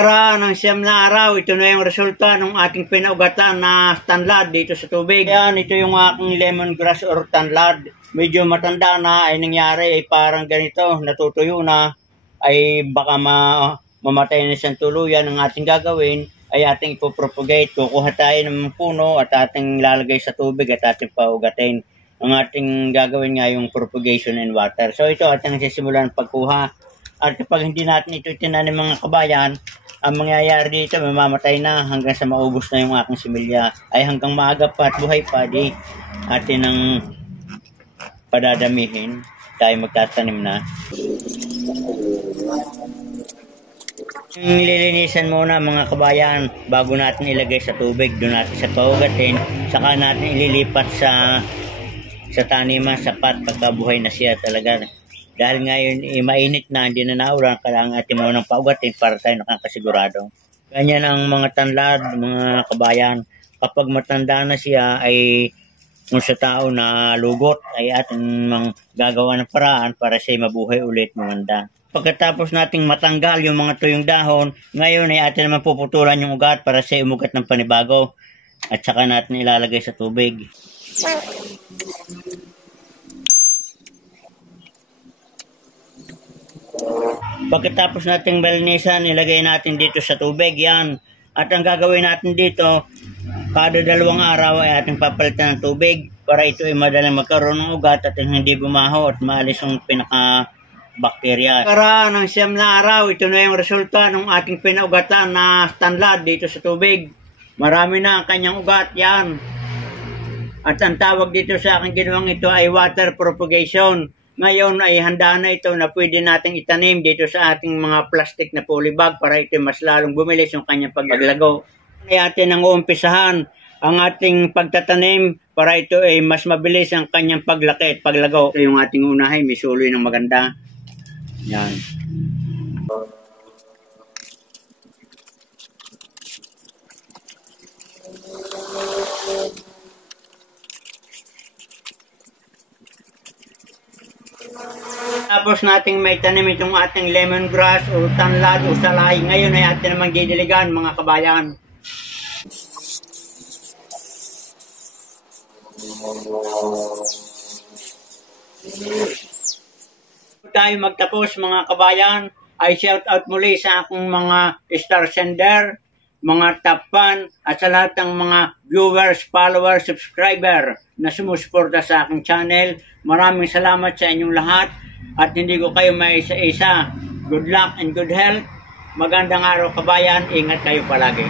Ng siyam na araw, ito na yung resulta ng ating pinaugatan na tanlad dito sa tubig. Yan, ito yung aking lemongrass or tanlad. Medyo matanda na ay nangyari ay parang ganito, natutuyo na, ay baka mamatay na siyang tuluyan. Ang ating gagawin ay ating ipopropagate. Kukuha tayo ng puno at ating lalagay sa tubig at ating paugatin. Ang ating gagawin nga yung propagation in water. So ito ating sisimulan pagkuha. At kapag hindi natin ito tinanim mga kabayan, ang mangyayari dito, mamamatay na hanggang sa maubos na yung aking similya. Ay hanggang maaga pa at buhay pa, di atin ang padadamihin. Tayo magtatanim na. Lilinisan muna mga kabayan bago natin ilagay sa tubig. Doon natin sa paugatin, saka natin ililipat sa taniman sapat pagkabuhay na siya talaga. Dahil ngayon mainit na, hindi na naulan, kailangan natin muna ng paugatin para tayo nakakasigurado. Ganyan ang mga tanlad, mga kabayan. Kapag matanda na siya ay kung sa tao na lugot ay ating gagawa ng paraan para siya mabuhay ulit maganda. Pagkatapos nating matanggal yung mga tuyong dahon, ngayon ay atin naman puputulan yung ugat para siya umugat ng panibago at saka natin ilalagay sa tubig. Pagkatapos nating balinisan, ilagay natin dito sa tubig yan. At ang gagawin natin dito, kada 2 araw ay ating papalitan ng tubig para ito ay madalang magkaroon ng ugat at hindi bumaho at maalis yung pinaka-bakterya. Ng siyam na araw, ito na yung resulta ng ating pinaugatan na tanlad dito sa tubig. Marami na ang kanyang ugat yan. At ang tawag dito sa aking ginawang ito ay water propagation. Ngayon ay handa na ito na pwede nating itanim dito sa ating mga plastic na polybag para ito mas lalong bumilis yung kanyang paglago. Ay atin ang uumpisahan ang ating pagtatanim para ito ay mas mabilis ang kanyang paglaki at paglago. Ito yung ating unahin, may suloy ng maganda. Yan. Tapos nating may tanim itong ating lemongrass o tanlad o salay. Ngayon ay atin namang didiligan mga kabayan. Tayo magtapos mga kabayan, ay shout out muli sa akong mga star sender, mga top fan at sa lahat ng mga viewers, followers, subscriber na sumusuporta sa aking channel. Maraming salamat sa inyong lahat at hindi ko kayo maisa-isa. Good luck and good health. Magandang araw kabayan, ingat kayo palagi.